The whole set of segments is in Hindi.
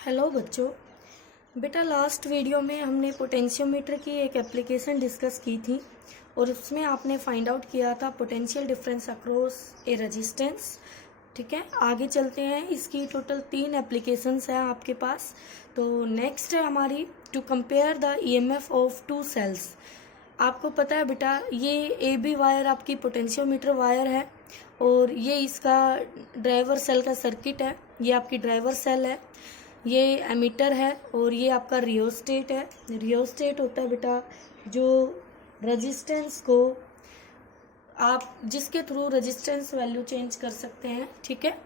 हेलो बच्चों। बेटा लास्ट वीडियो में हमने पोटेंशियोमीटर की एक एप्लीकेशन डिस्कस की थी और उसमें आपने फाइंड आउट किया था पोटेंशियल डिफरेंस अक्रॉस ए रेजिस्टेंस। ठीक है, आगे चलते हैं। इसकी टोटल 3 एप्लीकेशंस हैं आपके पास। तो नेक्स्ट है हमारी to compare the EMF of 2 cells. आपको पता है बेटा ये ए बी वायर आपकी पोटेंशियोमीटर वायर है और ये इसका ड्राइवर सेल का सर्किट है। ये आपकी ड्राइवर सेल है, ये एमीटर है और ये आपका रियोस्टेट है। रियोस्टेट होता है बेटा जो रेजिस्टेंस को आप जिसके थ्रू रेजिस्टेंस वैल्यू चेंज कर सकते हैं। ठीक है,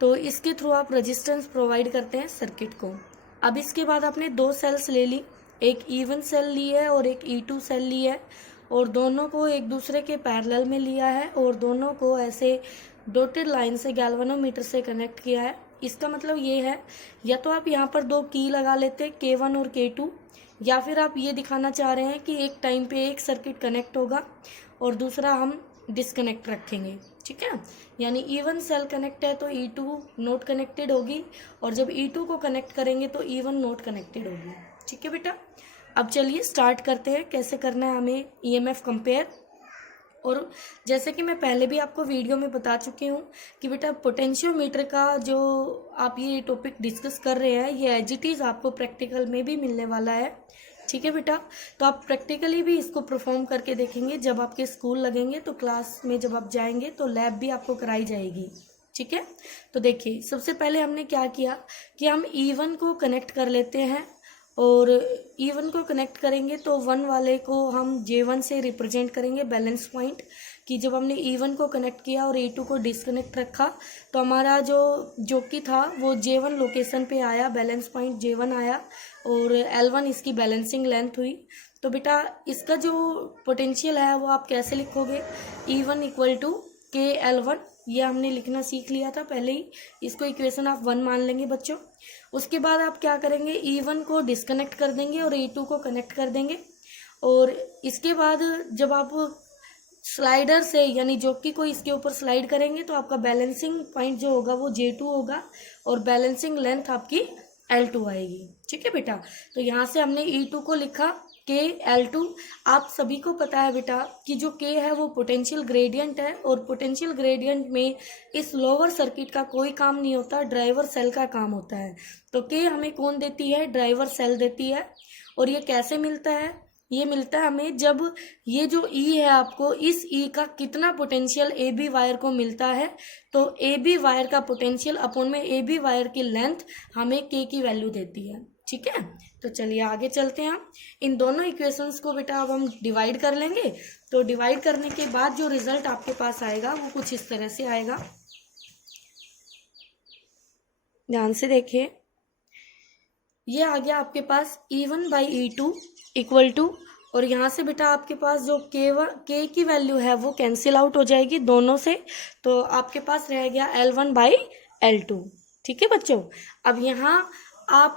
तो इसके थ्रू आप रेजिस्टेंस प्रोवाइड करते हैं सर्किट को। अब इसके बाद आपने 2 सेल्स ले ली, एक E1 सेल ली है और एक E2 सेल ली है और दोनों को एक दूसरे के पैरेलल में लिया है और दोनों को ऐसे डॉटेड लाइन से गैल्वेनोमीटर से कनेक्ट किया है। इसका मतलब ये है, या तो आप यहाँ पर 2 की लगा लेते K1 और K2, या फिर आप ये दिखाना चाह रहे हैं कि एक टाइम पे एक सर्किट कनेक्ट होगा और दूसरा हम डिस्कनेक्ट रखेंगे। ठीक है, यानी E1 सेल कनेक्ट है तो E2 नोट कनेक्टेड होगी और जब E2 को कनेक्ट करेंगे तो E1 नोट कनेक्टेड होगी। ठीक है बेटा, अब चलिए स्टार्ट करते हैं कैसे करना है हमें ईएमएफ कंपेयर। और जैसे कि मैं पहले भी आपको वीडियो में बता चुकी हूँ कि बेटा पोटेंशियोमीटर का जो आप ये टॉपिक डिस्कस कर रहे हैं ये एज इट इज़ आपको प्रैक्टिकल में भी मिलने वाला है। ठीक है बेटा, तो आप प्रैक्टिकली भी इसको परफॉर्म करके देखेंगे। जब आपके स्कूल लगेंगे तो क्लास में जब आप जाएंगे तो लैब भी आपको कराई जाएगी। ठीक है, तो देखिए सबसे पहले हमने क्या किया कि हम E1 को कनेक्ट कर लेते हैं और E1 को कनेक्ट करेंगे तो 1 वाले को हम J1 से रिप्रेजेंट करेंगे बैलेंस पॉइंट। कि जब हमने E1 को कनेक्ट किया और E2 को डिस्कनेक्ट रखा तो हमारा जो कि था वो J1 लोकेशन पे आया, बैलेंस पॉइंट J1 आया और L1 इसकी बैलेंसिंग लेंथ हुई। तो बेटा इसका जो पोटेंशियल है वो आप कैसे लिखोगे, E1 इक्वल टू KL1, ये हमने लिखना सीख लिया था पहले ही। इसको इक्वेशन आप 1 मान लेंगे बच्चों। उसके बाद आप क्या करेंगे, E1 को डिस्कनेक्ट कर देंगे और E2 को कनेक्ट कर देंगे और इसके बाद जब आप स्लाइडर से यानी जॉकी को इसके ऊपर स्लाइड करेंगे तो आपका बैलेंसिंग पॉइंट जो होगा वो J2 होगा और बैलेंसिंग लेंथ आपकी L2 आएगी। ठीक है बेटा, तो यहाँ से हमने E2 को लिखा KL2। आप सभी को पता है बेटा कि जो K है वो पोटेंशियल ग्रेडियंट है और पोटेंशियल ग्रेडियंट में इस लोअर सर्किट का कोई काम नहीं होता, ड्राइवर सेल का काम होता है। तो K हमें कौन देती है, ड्राइवर सेल देती है। और ये कैसे मिलता है, ये मिलता है हमें जब ये जो E है आपको इस E का कितना पोटेंशियल AB वायर को मिलता है तो AB वायर का पोटेंशियल अपॉन में AB वायर की लेंथ हमें K की वैल्यू देती है। ठीक है, तो चलिए आगे चलते हैं। हम इन दोनों इक्वेशंस को बेटा अब हम डिवाइड कर लेंगे। तो डिवाइड करने के बाद जो रिजल्ट आपके पास आएगा वो कुछ इस तरह से आएगा, ध्यान से देखिए। ये आ गया आपके पास E1 by E2 equal to, और यहाँ से बेटा आपके पास जो K की वैल्यू है वो कैंसिल आउट हो जाएगी दोनों से, तो आपके पास रह गया L1 बाई L2। ठीक है बच्चों, अब यहाँ आप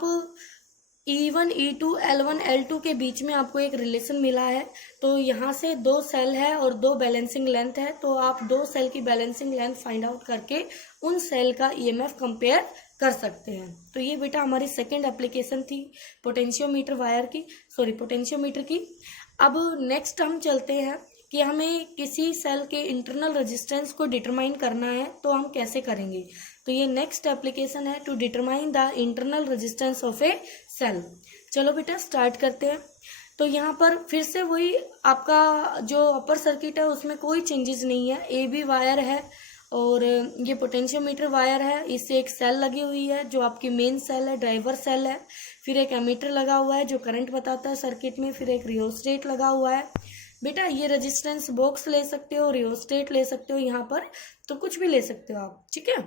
E1 E2 L1 L2 के बीच में आपको एक रिलेशन मिला है। तो यहाँ से 2 सेल है और 2 बैलेंसिंग लेंथ है, तो आप 2 सेल की बैलेंसिंग लेंथ फाइंड आउट करके उन सेल का ईएमएफ कंपेयर कर सकते हैं। तो ये बेटा हमारी सेकंड एप्लीकेशन थी पोटेंशियोमीटर वायर की, पोटेंशियोमीटर की। अब नेक्स्ट हम चलते हैं कि हमें किसी सेल के इंटरनल रेजिस्टेंस को डिटरमाइन करना है तो हम कैसे करेंगे। तो ये नेक्स्ट एप्लीकेशन है to determine the internal resistance of a cell. चलो बेटा स्टार्ट करते हैं। तो यहाँ पर फिर से वही आपका जो अपर सर्किट है उसमें कोई चेंजेस नहीं है, AB वायर है और ये पोटेंशियोमीटर वायर है, इससे एक सेल लगी हुई है जो आपकी मेन सेल है, ड्राइवर सेल है। फिर एक एमीटर लगा हुआ है जो करंट बताता है सर्किट में, फिर एक रियोस्टेट लगा हुआ है। बेटा ये रेजिस्टेंस बॉक्स ले सकते हो, रियोस्टेट ले सकते हो, यहाँ पर तो कुछ भी ले सकते हो आप। ठीक है,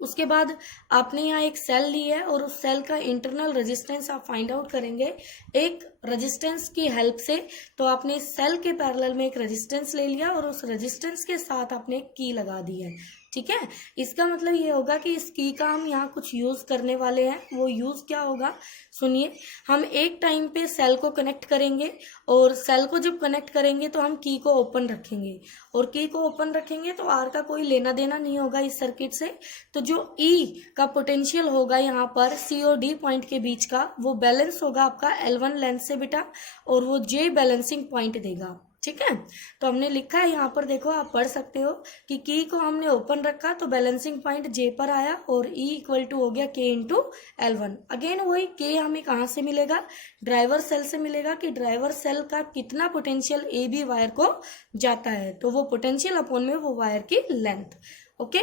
उसके बाद आपने यहाँ एक सेल ली है और उस सेल का इंटरनल रेजिस्टेंस आप फाइंड आउट करेंगे एक रेजिस्टेंस की हेल्प से। तो आपने इस सेल के पैरेलल में एक रेजिस्टेंस ले लिया और उस रेजिस्टेंस के साथ आपने एक की लगा दी है। ठीक है। इसका मतलब ये होगा कि इस की का हम यहाँ कुछ यूज करने वाले हैं। वो यूज क्या होगा, सुनिए। हम एक टाइम पे सेल को कनेक्ट करेंगे और सेल को जब कनेक्ट करेंगे तो हम की को ओपन रखेंगे, और की को ओपन रखेंगे तो आर का कोई लेना देना नहीं होगा इस सर्किट से। तो जो ई का पोटेंशियल होगा यहाँ पर सी और डी पॉइंट के बीच का, वो बैलेंस होगा आपका L1 लेंथ से बेटा, और वो जे बैलेंसिंग पॉइंट देगा। ठीक है। तो हमने लिखा है यहाँ पर, देखो आप पढ़ सकते हो कि की को हमने ओपन रखा तो बैलेंसिंग पॉइंट जे पर आया, और ई इक्वल टू हो गया के इंटू L1। अगेन वही के हमें कहाँ से मिलेगा, ड्राइवर सेल से मिलेगा, कि ड्राइवर सेल का कितना पोटेंशियल ए बी वायर को जाता है, तो वो पोटेंशियल अपॉन में वो वायर की लेंथ। ओके।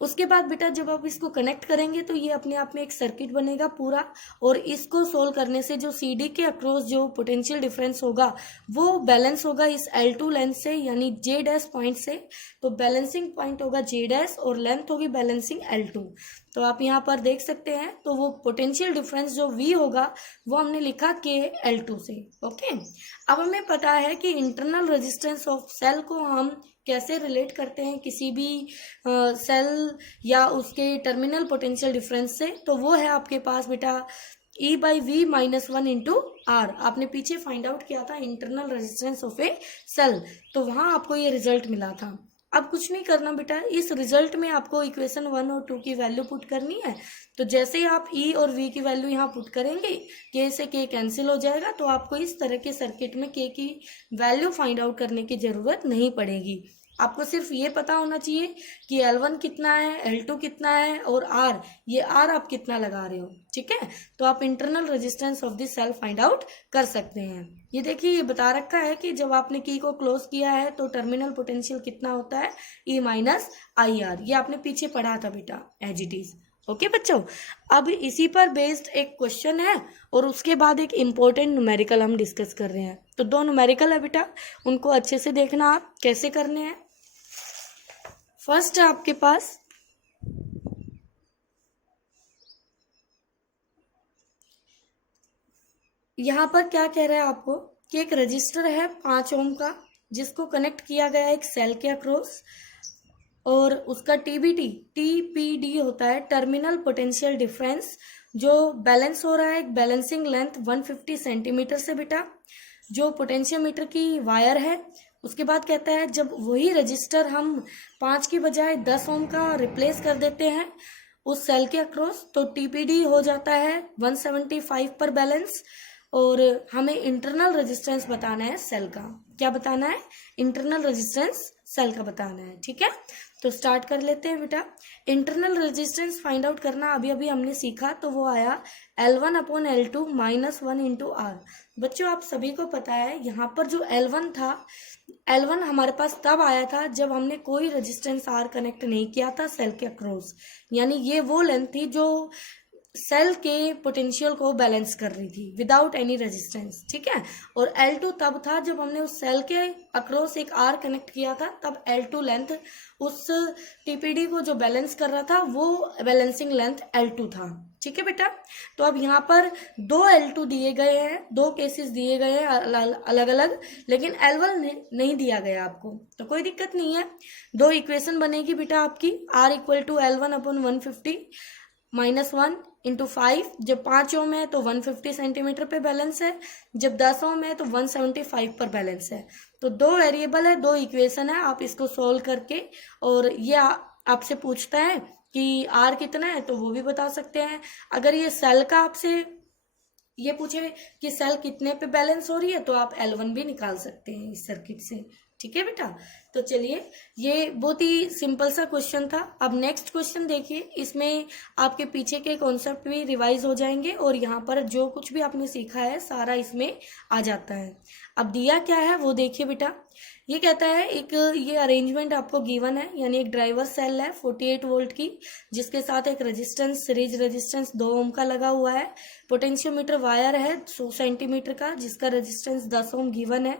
उसके बाद बेटा जब आप इसको कनेक्ट करेंगे तो ये अपने आप में एक सर्किट बनेगा पूरा, और इसको सोल्व करने से जो सी डी के अक्रॉस जो पोटेंशियल डिफरेंस होगा वो बैलेंस होगा इस L2 लेंथ से, यानी जे डैश पॉइंट से। तो बैलेंसिंग पॉइंट होगा जे डैश और लेंथ होगी बैलेंसिंग L2। तो आप यहाँ पर देख सकते हैं, तो वो पोटेंशियल डिफरेंस जो V होगा वो हमने लिखा के L2 से। ओके। अब हमें पता है कि इंटरनल रेजिस्टेंस ऑफ सेल को हम कैसे रिलेट करते हैं किसी भी सेल या उसके टर्मिनल पोटेंशियल डिफरेंस से, तो वो है आपके पास बेटा E/V -1 इंटू आर। आपने पीछे फाइंड आउट किया था internal resistance of a cell, तो वहां आपको ये रिजल्ट मिला था। अब कुछ नहीं करना बेटा, इस रिजल्ट में आपको इक्वेशन 1 और 2 की वैल्यू पुट करनी है। तो जैसे ही आप E और V की वैल्यू यहाँ पुट करेंगे, K से K कैंसिल हो जाएगा, तो आपको इस तरह के सर्किट में K की वैल्यू फाइंड आउट करने की जरूरत नहीं पड़ेगी। आपको सिर्फ ये पता होना चाहिए कि L1 कितना है, L2 कितना है, और R, ये R आप कितना लगा रहे हो। ठीक है। तो आप internal resistance of the cell find out कर सकते हैं। ये देखिए, ये बता रखा है कि जब आपने की को क्लोज किया है तो टर्मिनल पोटेंशियल कितना होता है, E माइनस IR। ये आपने पीछे पढ़ा था बेटा एज इट इज। ओके बच्चों, अब इसी पर बेस्ड एक क्वेश्चन है और उसके बाद एक इम्पोर्टेंट न्यूमेरिकल हम डिस्कस कर रहे हैं। तो 2 न्यूमेरिकल है बेटा, उनको अच्छे से देखना आप कैसे करने हैं। फर्स्ट है आपके पास यहाँ पर क्या कह रहा है आपको कि एक रजिस्टर है 5 ओम का, जिसको कनेक्ट किया गया है एक सेल के अक्रॉस, और उसका टीपीडी होता है टर्मिनल पोटेंशियल डिफरेंस, जो बैलेंस हो रहा है एक बैलेंसिंग लेंथ 150 सेंटीमीटर से बेटा, जो पोटेंशियोमीटर की वायर है। उसके बाद कहता है जब वही रजिस्टर हम 5 की बजाय 10 ओम का रिप्लेस कर देते हैं उस सेल के अक्रॉस, तो टीपीडी हो जाता है 175 पर बैलेंस, और हमें इंटरनल रेजिस्टेंस बताना है सेल का। क्या बताना है, इंटरनल रेजिस्टेंस सेल का बताना है। ठीक है। तो स्टार्ट कर लेते हैं बेटा। इंटरनल रेजिस्टेंस फाइंड आउट करना अभी अभी हमने सीखा, तो वो आया L1/L2 -1 इंटू आर। बच्चों आप सभी को पता है यहाँ पर जो L1 था, L1 हमारे पास तब आया था जब हमने कोई रेजिस्टेंस R कनेक्ट नहीं किया था सेल के अक्रॉस, यानी ये वो लेंथ थी जो सेल के पोटेंशियल को बैलेंस कर रही थी विदाउट एनी रेजिस्टेंस। ठीक है। और L2 तब था जब हमने उस सेल के अक्रॉस एक R कनेक्ट किया था, तब L2 लेंथ उस टीपीडी को जो बैलेंस कर रहा था वो बैलेंसिंग लेंथ L2 था। ठीक है बेटा। तो अब यहाँ पर 2 L2 दिए गए हैं, 2 केसेस दिए गए हैं अलग अलग, लेकिन L1 नहीं दिया गया आपको, तो कोई दिक्कत नहीं है। 2 इक्वेशन बनेगी बेटा आपकी, R equal to L1/150 -1 into 5। जब 5 ओम है तो 150 सेंटीमीटर पे बैलेंस है, जब 10 ओम है तो 175 पर बैलेंस है। तो 2 वेरिएबल है, 2 इक्वेशन है, आप इसको सोल्व करके, और ये आपसे पूछता है कि आर कितना है तो वो भी बता सकते हैं। अगर ये सेल का आपसे ये पूछे कि सेल कितने पे बैलेंस हो रही है, तो आप L1 भी निकाल सकते हैं इस सर्किट से। ठीक है बेटा। तो चलिए, ये बहुत ही सिंपल सा क्वेश्चन था। अब नेक्स्ट क्वेश्चन देखिए, इसमें आपके पीछे के कॉन्सेप्ट भी रिवाइज हो जाएंगे और यहाँ पर जो कुछ भी आपने सीखा है सारा इसमें आ जाता है। अब दिया क्या है वो देखिए बेटा। ये कहता है एक ये अरेंजमेंट आपको गिवन है, यानी एक ड्राइवर सेल है 48 वोल्ट की, जिसके साथ एक रेजिस्टेंस सीरीज रेजिस्टेंस 2 ओम का लगा हुआ है। पोटेंशियोमीटर वायर है 100 सेंटीमीटर का, जिसका रेजिस्टेंस 10 ओम गिवन है,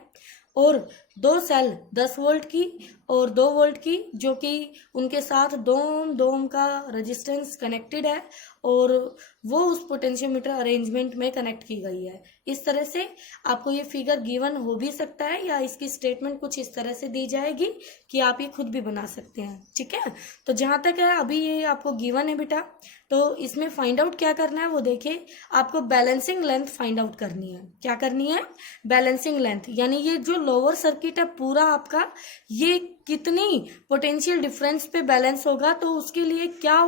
और दो सेल 10 वोल्ट की और 2 वोल्ट की, जो कि उनके साथ 2 ओम का रेजिस्टेंस कनेक्टेड है और वो उस पोटेंशियोमीटर अरेंजमेंट में कनेक्ट की गई है। इस तरह से आपको ये फिगर गिवन हो भी सकता है या इसकी स्टेटमेंट कुछ इस तरह से दी जाएगी कि आप ये खुद भी बना सकते हैं। ठीक है, तो जहां तक है अभी ये आपको गिवन है बेटा, तो इसमें फाइंड आउट क्या करना है वो देखिए, आपको बैलेंसिंग लेंथ फाइंड आउट करनी है। क्या करनी है? बैलेंसिंग लेंथ, यानी ये जो लोअर सर्किट है पूरा आपका, ये कितनी पोटेंशियल डिफरेंस पे बैलेंस होगा, तो उसके लिए क्या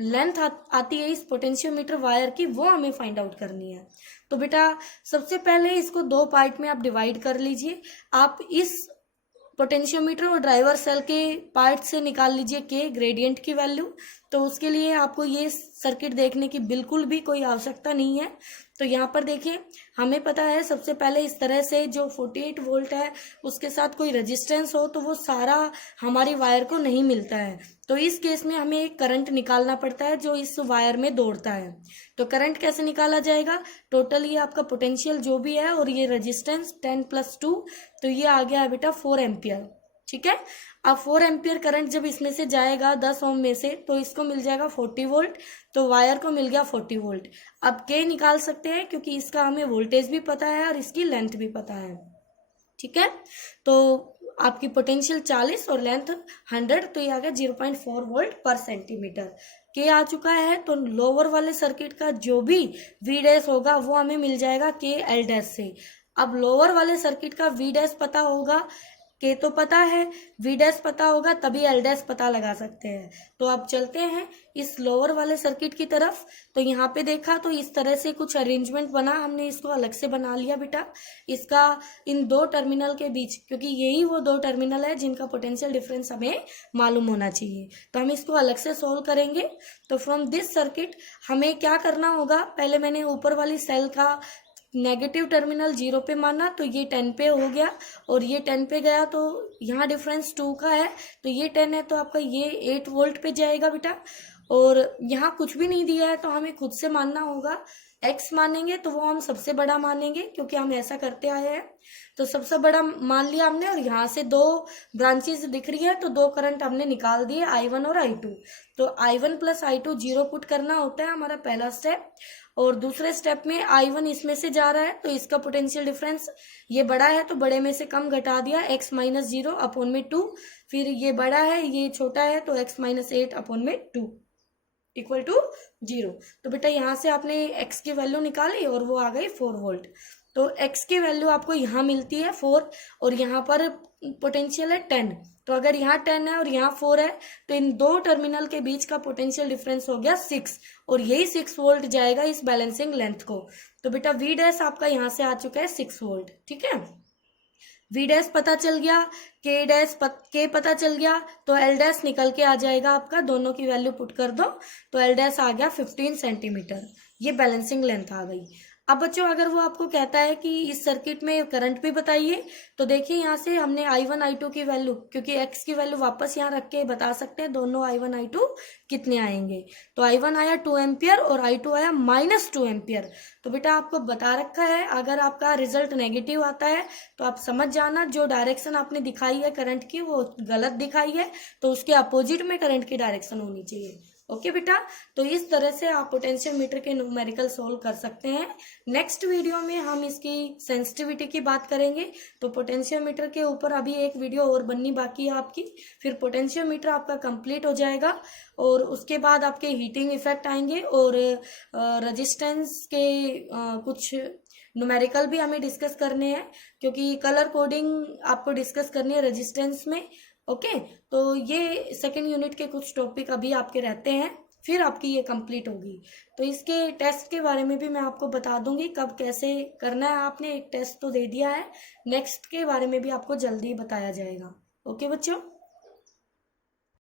लेंथ आती है इस पोटेंशियोमीटर वायर की, वो हमें फाइंड आउट करनी है। तो बेटा सबसे पहले इसको 2 पार्ट में आप डिवाइड कर लीजिए। आप इस पोटेंशियोमीटर और ड्राइवर सेल के पार्ट से निकाल लीजिए के ग्रेडियंट की वैल्यू। तो उसके लिए आपको ये सर्किट देखने की बिल्कुल भी कोई आवश्यकता नहीं है। तो यहाँ पर देखिए, हमें पता है सबसे पहले इस तरह से जो 48 वोल्ट है उसके साथ कोई रेजिस्टेंस हो तो वो सारा हमारी वायर को नहीं मिलता है। तो इस केस में हमें एक करंट निकालना पड़ता है जो इस वायर में दौड़ता है। तो करंट कैसे निकाला जाएगा? टोटल ये आपका पोटेंशियल जो भी है और ये रेजिस्टेंस 10 + 2, तो ये आ गया है बेटा 4 एम्पियर। ठीक है, अब 4 एम्पियर करंट जब इसमें से जाएगा 10 ओम में से, तो इसको मिल जाएगा 40 वोल्ट, तो वायर को मिल गया 40 वोल्ट। अब के निकाल सकते हैं क्योंकि इसका हमें वोल्टेज भी पता है और इसकी लेंथ भी पता है। ठीक है, तो आपकी पोटेंशियल 40 और लेंथ 100, तो ये आ गया 0.4 वोल्ट पर सेंटीमीटर। के आ चुका है, तो लोअर वाले सर्किट का जो भी वी डैश होगा वो हमें मिल जाएगा के एल डैश से। अब लोअर वाले सर्किट का वी डैश पता होगा, के तो पता है, वी डैश पता होगा, तभी एल डैश पता लगा सकते हैं। तो अब चलते हैं इस लोअर वाले सर्किट की तरफ। तो यहाँ पे देखा तो इस तरह से कुछ अरेंजमेंट बना, हमने इसको अलग से बना लिया बेटा। इसका इन 2 टर्मिनल के बीच, क्योंकि यही वो 2 टर्मिनल है जिनका पोटेंशियल डिफरेंस हमें मालूम होना चाहिए, तो हम इसको अलग से सोल्व करेंगे। तो फ्रॉम दिस सर्किट हमें क्या करना होगा, पहले मैंने ऊपर वाली सेल का नेगेटिव टर्मिनल 0 पे माना, तो ये 10 पे हो गया और ये 10 पे गया, तो यहाँ डिफरेंस 2 का है, तो ये 10 है, तो आपका ये 8 वोल्ट पे जाएगा बेटा। और यहाँ कुछ भी नहीं दिया है तो हमें खुद से मानना होगा। x मानेंगे तो वो हम सबसे बड़ा मानेंगे क्योंकि हम ऐसा करते आए हैं। तो सबसे बड़ा मान लिया हमने और यहाँ से 2 ब्रांचेस दिख रही है, तो 2 करंट हमने निकाल दिए, I1 और I2। तो I1 + I2 0 पुट करना होता है हमारा पहला स्टेप। और दूसरे स्टेप में I1 इसमें से जा रहा है, तो इसका पोटेंशियल डिफरेंस ये बड़ा है तो बड़े में से कम घटा दिया, x - 0/2। फिर ये बड़ा है, ये छोटा है, तो x - 8/2 = 0। तो बेटा यहाँ से आपने x की वैल्यू निकाली और वो आ गई 4 वोल्ट। तो x की वैल्यू आपको यहाँ मिलती है 4 और यहाँ पर पोटेंशियल है 10। तो अगर यहाँ 10 है और यहाँ 4 है, तो इन 2 टर्मिनल के बीच का पोटेंशियल डिफरेंस हो गया 6 और यही 6 वोल्ट जाएगा इस बैलेंसिंग लेंथ को। तो बेटा वी डैश आपका यहाँ से आ चुका है 6 वोल्ट। ठीक है, वी डैश पता चल गया, के पता चल गया, तो एल डैश निकल के आ जाएगा आपका, दोनों की वैल्यू पुट कर दो, तो एल डैश आ गया 15 सेंटीमीटर। ये बैलेंसिंग लेंथ आ गई। अब बच्चों अगर वो आपको कहता है कि इस सर्किट में करंट भी बताइए, तो देखिए यहाँ से हमने I1 I2 की वैल्यू, क्योंकि x की वैल्यू वापस यहाँ रख के बता सकते हैं दोनों I1 I2 कितने आएंगे। तो I1 आया 2 एम्पियर और I2 आया -2 एम्पियर। तो बेटा आपको बता रखा है, अगर आपका रिजल्ट नेगेटिव आता है तो आप समझ जाना जो डायरेक्शन आपने दिखाई है करंट की वो गलत दिखाई है, तो उसके अपोजिट में करंट की डायरेक्शन होनी चाहिए। ओके बेटा, तो इस तरह से आप पोटेंशियोमीटर के न्यूमेरिकल सोल्व कर सकते हैं। नेक्स्ट वीडियो में हम इसकी सेंसिटिविटी की बात करेंगे। तो पोटेंशियोमीटर के ऊपर अभी एक वीडियो और बननी बाकी है आपकी, फिर पोटेंशियोमीटर आपका कंप्लीट हो जाएगा और उसके बाद आपके हीटिंग इफेक्ट आएंगे और रेजिस्टेंस के कुछ न्यूमेरिकल भी हमें डिस्कस करने हैं, क्योंकि कलर कोडिंग आपको डिस्कस करनी है रेजिस्टेंस में। ओके, तो ये सेकेंड यूनिट के कुछ टॉपिक अभी आपके रहते हैं, फिर आपकी ये कंप्लीट होगी। तो इसके टेस्ट के बारे में भी मैं आपको बता दूंगी कब कैसे करना है। आपने एक टेस्ट तो दे दिया है, नेक्स्ट के बारे में भी आपको जल्दी बताया जाएगा। ओके बच्चों।